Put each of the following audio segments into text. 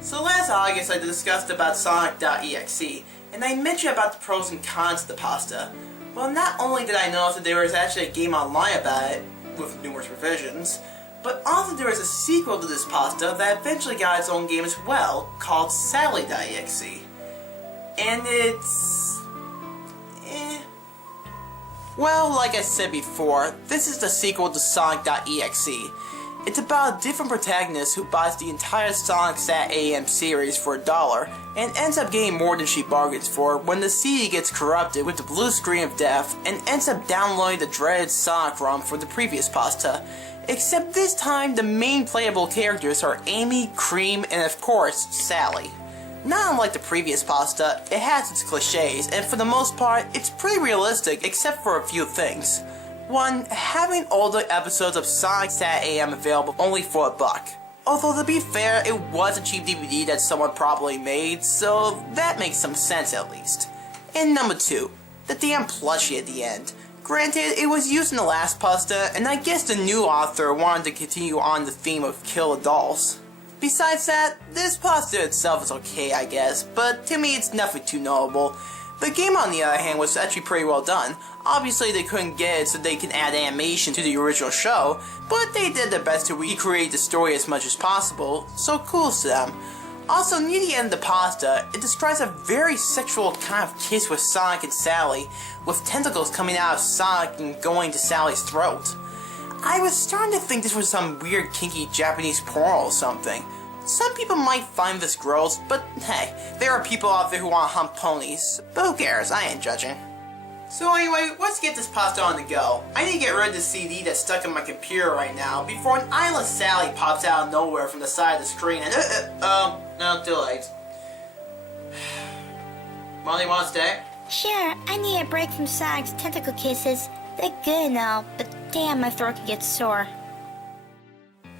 So last August I discussed about Sonic.exe, and I mentioned about the pros and cons of the pasta. Well, not only did I notice that there was actually a game online about it, with numerous revisions, but also there was a sequel to this pasta that eventually got its own game as well, called Sally.exe. And it's... Well, like I said before, this is the sequel to Sonic.exe. It's about a different protagonist who buys the entire Sonic SATAM series for $1 and ends up getting more than she bargains for when the CD gets corrupted with the blue screen of death and ends up downloading the dreaded Sonic ROM for the previous pasta. Except this time the main playable characters are Amy, Cream, and of course, Sally. Not unlike the previous pasta, it has its cliches, and for the most part, it's pretty realistic except for a few things. One, having older episodes of Sonic SATAM available only for $1. Although to be fair, it was a cheap DVD that someone probably made, so that makes some sense at least. And number 2, the damn plushie at the end. Granted, it was used in the last pasta, and I guess the new author wanted to continue on the theme of kill the dolls. Besides that, this pasta itself is okay, I guess, but to me it's nothing too notable. The game, on the other hand, was actually pretty well done. Obviously, they couldn't get it so they can add animation to the original show, but they did their best to recreate the story as much as possible, so kudos to them. Also, near the end of the pasta, it describes a very sexual kind of kiss with Sonic and Sally, with tentacles coming out of Sonic and going to Sally's throat. I was starting to think this was some weird kinky Japanese porn or something. Some people might find this gross, but hey, there are people out there who want to hump ponies. But who cares, I ain't judging. So anyway, let's get this pasta on the go. I need to get rid of the CD that's stuck in my computer right now before an eyeless Sally pops out of nowhere from the side of the screen and no, too late. Molly, want to stay? Sure, I need a break from Sonic's tentacle kisses. They're good and all, but damn, my throat can get sore.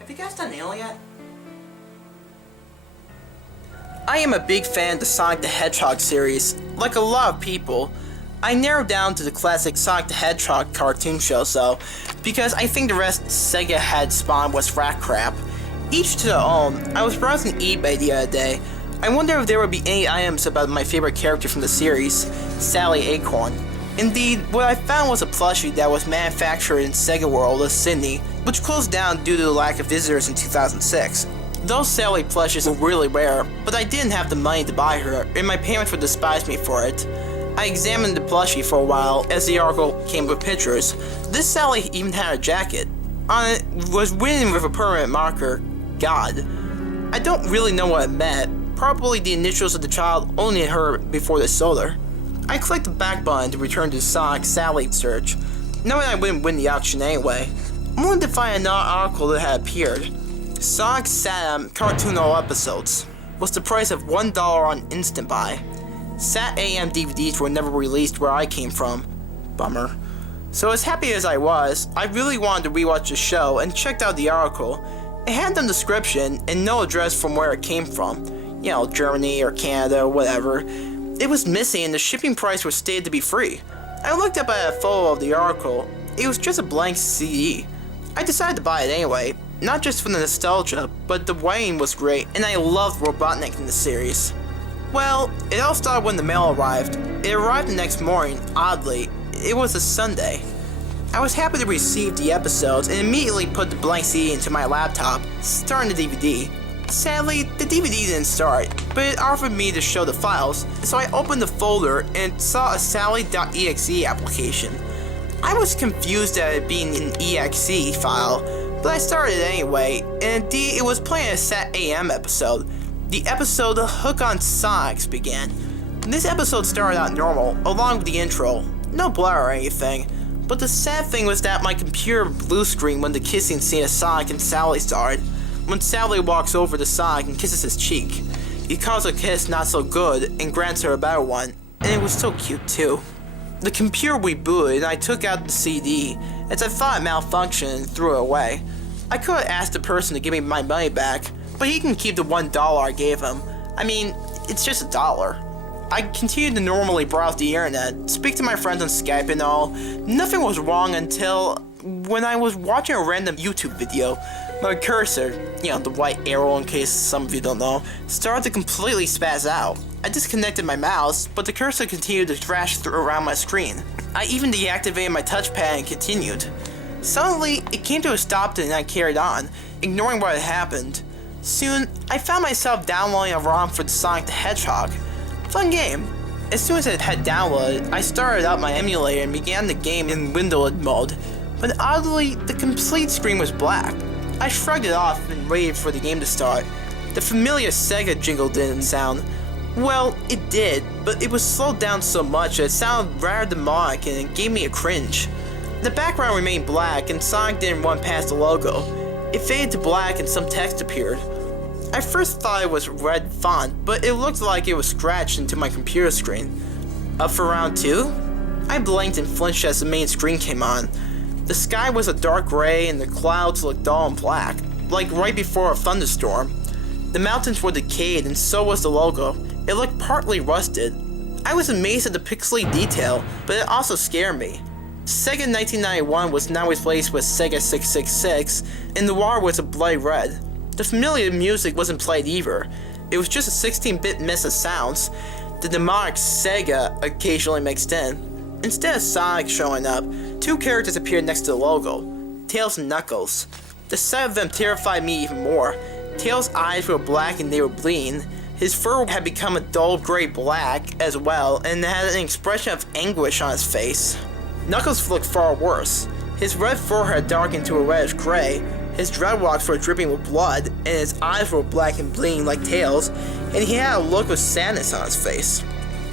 Have you guys done nail yet? I am a big fan of the Sonic the Hedgehog series. Like a lot of people, I narrowed down to the classic Sonic the Hedgehog cartoon shows though, because I think the rest Sega had spawned was rat crap. Each to their own. I was browsing eBay the other day. I wonder if there would be any items about my favorite character from the series, Sally Acorn. Indeed, what I found was a plushie that was manufactured in Sega World of Sydney, which closed down due to the lack of visitors in 2006. Those Sally plushies were really rare, but I didn't have the money to buy her, and my parents would despise me for it. I examined the plushie for a while as the article came with pictures. This Sally even had a jacket. On it was written with a permanent marker, God. I don't really know what it meant, probably the initials of the child only her before they sold her. I clicked the back button to return to the Sonic Sally search, knowing I wouldn't win the auction anyway. I wanted to find another article that had appeared. Sonic SATAM cartoon all episodes was the price of $1 on Instant Buy. SATAM DVDs were never released where I came from. Bummer. So as happy as I was, I really wanted to rewatch the show and checked out the article. It had no description and no address from where it came from. You know, Germany or Canada or whatever. It was missing and the shipping price was stated to be free. I looked up at a photo of the article. It was just a blank CD. I decided to buy it anyway. Not just for the nostalgia, but the writing was great, and I loved Robotnik in the series. Well, it all started when the mail arrived. It arrived the next morning, oddly. It was a Sunday. I was happy to receive the episodes and immediately put the blank CD into my laptop, starting the DVD. Sadly, the DVD didn't start, but it offered me to show the files, so I opened the folder and saw a Sally.exe application. I was confused at it being an exe file, but I started anyway, and indeed it was playing a SATAM episode. The episode Hook on Sonics began. This episode started out normal, along with the intro. No blur or anything, but the sad thing was that my computer blue screen when the kissing scene of Sonic and Sally started. When Sally walks over to Sonic and kisses his cheek. He calls a kiss not so good and grants her a better one, and it was so cute too. The computer rebooted and I took out the CD, as I thought it malfunctioned and threw it away. I could have asked the person to give me my money back, but he can keep the $1 I gave him. I mean, it's just $1. I continued to normally browse the internet, speak to my friends on Skype and all. Nothing was wrong until when I was watching a random YouTube video, my cursor, the white arrow in case some of you don't know, started to completely spaz out. I disconnected my mouse, but the cursor continued to thrash around my screen. I even deactivated my touchpad and continued. Suddenly, it came to a stop and I carried on, ignoring what had happened. Soon, I found myself downloading a ROM for the Sonic the Hedgehog. Fun game. As soon as it had downloaded, I started up my emulator and began the game in windowed mode, but oddly, the complete screen was black. I shrugged it off and waited for the game to start. The familiar Sega jingle didn't sound. Well, it did, but it was slowed down so much that it sounded rather demonic and it gave me a cringe. The background remained black and Sonic didn't run past the logo. It faded to black and some text appeared. I first thought it was red font, but it looked like it was scratched into my computer screen. Up for round 2? I blinked and flinched as the main screen came on. The sky was a dark gray and the clouds looked dull and black, like right before a thunderstorm. The mountains were decayed and so was the logo. It looked partly rusted. I was amazed at the pixely detail, but it also scared me. Sega 1991 was now replaced with Sega 666, and the water was a bloody red. The familiar music wasn't played either. It was just a 16-bit mess of sounds. The demonic Sega occasionally mixed in. Instead of Sonic showing up, 2 characters appeared next to the logo, Tails and Knuckles. The sight of them terrified me even more. Tails' eyes were black and they were bleeding. His fur had become a dull gray black as well and had an expression of anguish on his face. Knuckles looked far worse. His red forehead darkened to a reddish gray, his dreadlocks were dripping with blood, and his eyes were black and bleeding like Tails, and he had a look of sadness on his face.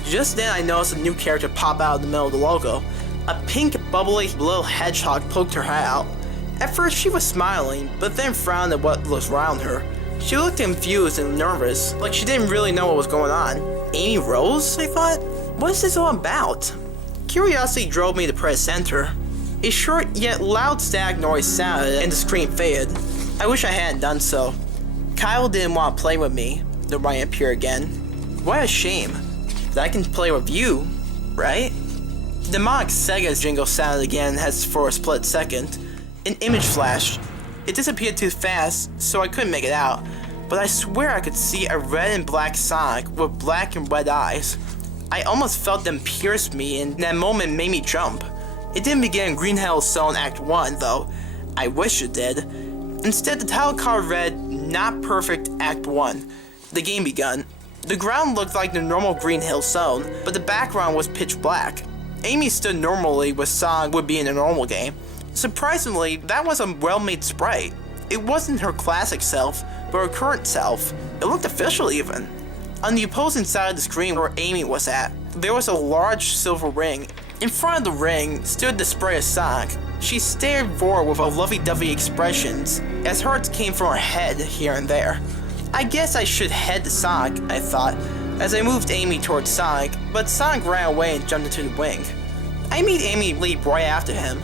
Just then I noticed a new character pop out of the middle of the logo. A pink, bubbly little hedgehog poked her head out. At first she was smiling, but then frowned at what was around her. She looked confused and nervous, like she didn't really know what was going on. Amy Rose? I thought. What is this all about? Curiosity drove me to press enter. A short yet loud static noise sounded and the screen faded. I wish I hadn't done so. Kyle didn't want to play with me. The writing appeared again. What a shame. That I can play with you, right? The demonic Sega's jingle sounded again as for a split second. An image flashed. It disappeared too fast, so I couldn't make it out, but I swear I could see a red and black Sonic with black and red eyes. I almost felt them pierce me, and that moment made me jump. It didn't begin in Green Hill Zone Act 1, though. I wish it did. Instead, the title card read, Not Perfect Act 1. The game begun. The ground looked like the normal Green Hill Zone, but the background was pitch black. Amy stood normally where Sonic would be in a normal game. Surprisingly, that was a well-made sprite. It wasn't her classic self, but her current self. It looked official even. On the opposing side of the screen where Amy was at, there was a large silver ring. In front of the ring stood the sprite of Sonic. She stared forward with a lovey-dovey expressions, as hearts came from her head here and there. I guess I should head to Sonic, I thought, as I moved Amy towards Sonic, but Sonic ran away and jumped into the wing. I made Amy leap right after him.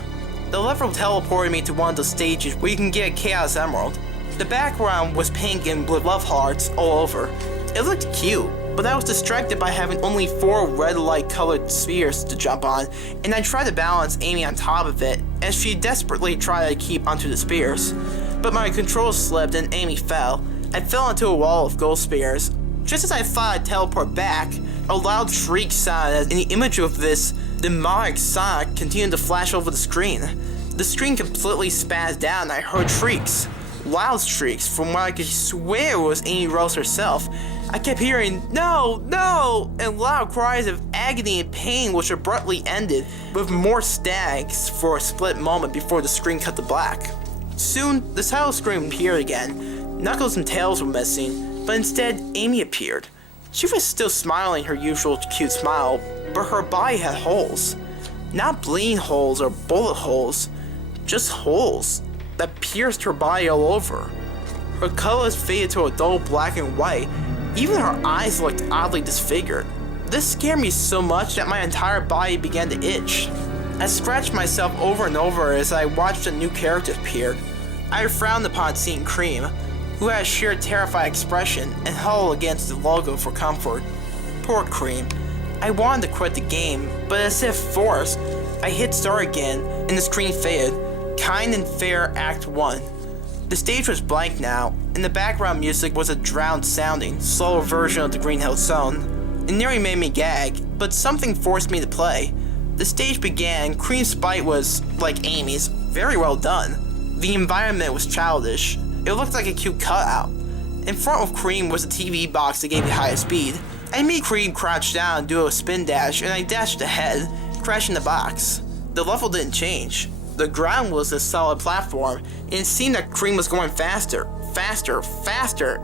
The lever teleported me to one of the stages where you can get a Chaos Emerald. The background was pink and with love hearts all over. It looked cute, but I was distracted by having only 4 red light colored spheres to jump on, and I tried to balance Amy on top of it as she desperately tried to keep onto the spears. But my controls slipped and Amy fell. I fell into a wall of gold spears. Just as I thought I'd teleport back, a loud shriek sounded and the image of this demonic Sonic continued to flash over the screen. The screen completely spazzed out and I heard shrieks. Loud shrieks from what I could swear was Amy Rose herself. I kept hearing, "No, no!" and loud cries of agony and pain which abruptly ended with more statics for a split moment before the screen cut to black. Soon, the title screen appeared again. Knuckles and Tails were missing, but instead, Amy appeared. She was still smiling her usual cute smile, but her body had holes. Not bleeding holes or bullet holes, just holes that pierced her body all over. Her colors faded to a dull black and white. Even her eyes looked oddly disfigured. This scared me so much that my entire body began to itch. I scratched myself over and over as I watched a new character appear. I frowned upon seeing Cream, who had a sheer terrified expression and huddled against the logo for comfort. Poor Cream. I wanted to quit the game, but as if forced, I hit start again and the screen faded. Kind and Fair Act 1. The stage was blank now, and the background music was a drowned-sounding, slower version of the Green Hill Zone. It nearly made me gag, but something forced me to play. The stage began, Cream's bite was, like Amy's, very well done. The environment was childish. It looked like a cute cutout. In front of Cream was a TV box that gave you higher speed. I made Cream crouch down and do a spin dash, and I dashed ahead, crashing the box. The level didn't change. The ground was a solid platform, and it seemed that Cream was going faster,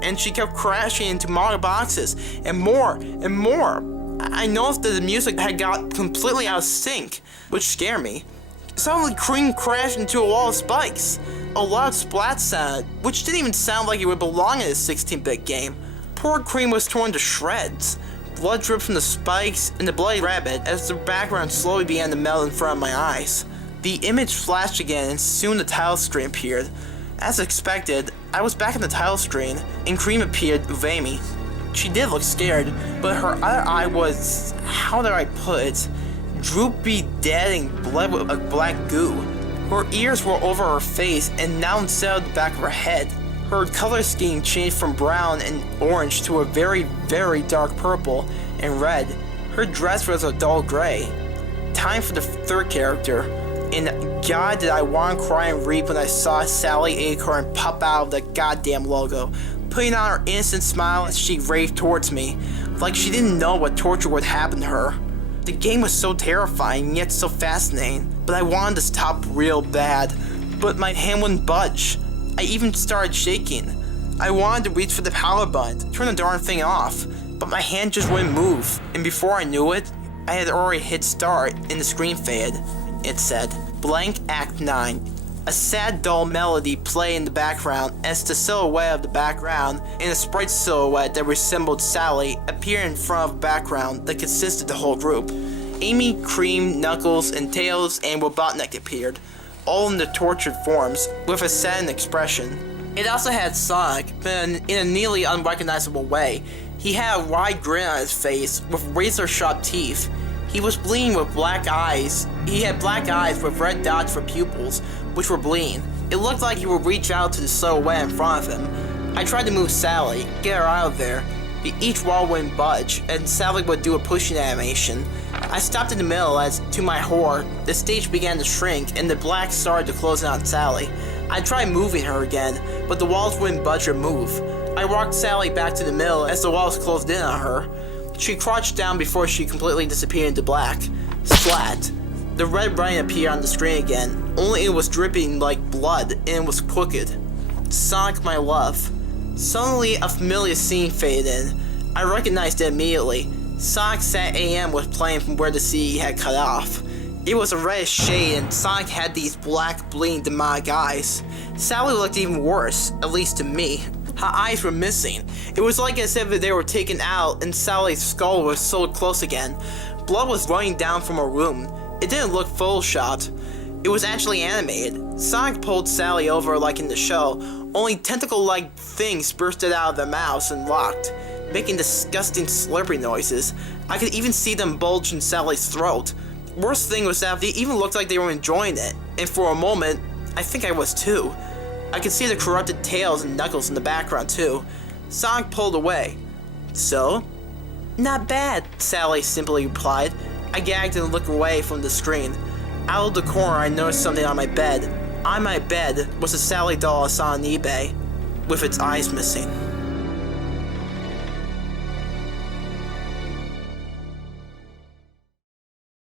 and she kept crashing into more boxes, and more, and more. I noticed that the music had got completely out of sync, which scared me. Suddenly, Cream crashed into a wall of spikes. A loud splat sound, which didn't even sound like it would belong in a 16-bit game. Poor Cream was torn to shreds. Blood dripped from the spikes and the bloody rabbit as the background slowly began to melt in front of my eyes. The image flashed again and soon the title screen appeared. As expected, I was back in the title screen and Cream appeared with Amy. She did look scared, but her other eye was, how do I put it, droopy, dead, and bled with a black goo. Her ears were over her face and now instead of the back of her head. Her color scheme changed from brown and orange to a very, very dark purple and red. Her dress was a dull gray. Time for the third character. And God, did I want to cry and weep when I saw Sally.exe pop out of the goddamn logo, putting on her innocent smile as she raved towards me, like she didn't know what torture would happen to her. The game was so terrifying, yet so fascinating, but I wanted to stop real bad, but my hand wouldn't budge. I even started shaking. I wanted to reach for the power button, turn the darn thing off, but my hand just wouldn't move, and before I knew it, I had already hit start and the screen faded. It said, Blank Act 9. A sad, dull melody played in the background as the silhouette of the background and a sprite silhouette that resembled Sally appeared in front of a background that consisted of the whole group. Amy, Cream, Knuckles, and Tails and Robotnik appeared, all in their tortured forms, with a saddened expression. It also had Sonic, but in a nearly unrecognizable way. He had a wide grin on his face, with razor-sharp teeth. He was bleeding with black eyes. He had black eyes with red dots for pupils, which were bleeding. It looked like he would reach out to the silhouette in front of him. I tried to move Sally, get her out of there. Each wall wouldn't budge, and Sally would do a pushing animation. I stopped in the middle as, to my horror, the stage began to shrink and the black started to close in on Sally. I tried moving her again, but the walls wouldn't budge or move. I walked Sally back to the middle as the walls closed in on her. She crouched down before she completely disappeared into black. Splat. The red writing appeared on the screen again, only it was dripping like blood and it was crooked. Sonic, my love. Suddenly, a familiar scene faded in. I recognized it immediately. Sonic SATAM was playing from where the CD had cut off. It was a reddish shade and Sonic had these black, bleeding, demonic eyes. Sally looked even worse, at least to me. Her eyes were missing. It was like as if they were taken out and Sally's skull was sewed close again. Blood was running down from her wound. It didn't look photoshopped. It was actually animated. Sonic pulled Sally over like in the show, only tentacle-like things bursted out of their mouths and locked, making disgusting slurping noises. I could even see them bulge in Sally's throat. Worst thing was that they even looked like they were enjoying it, and for a moment, I think I was too. I could see the corrupted Tails and Knuckles in the background too. Sonic pulled away. So? Not bad, Sally simply replied. I gagged and looked away from the screen. Out of the corner, I noticed something on my bed. On my bed was a Sally doll I saw on eBay, with its eyes missing.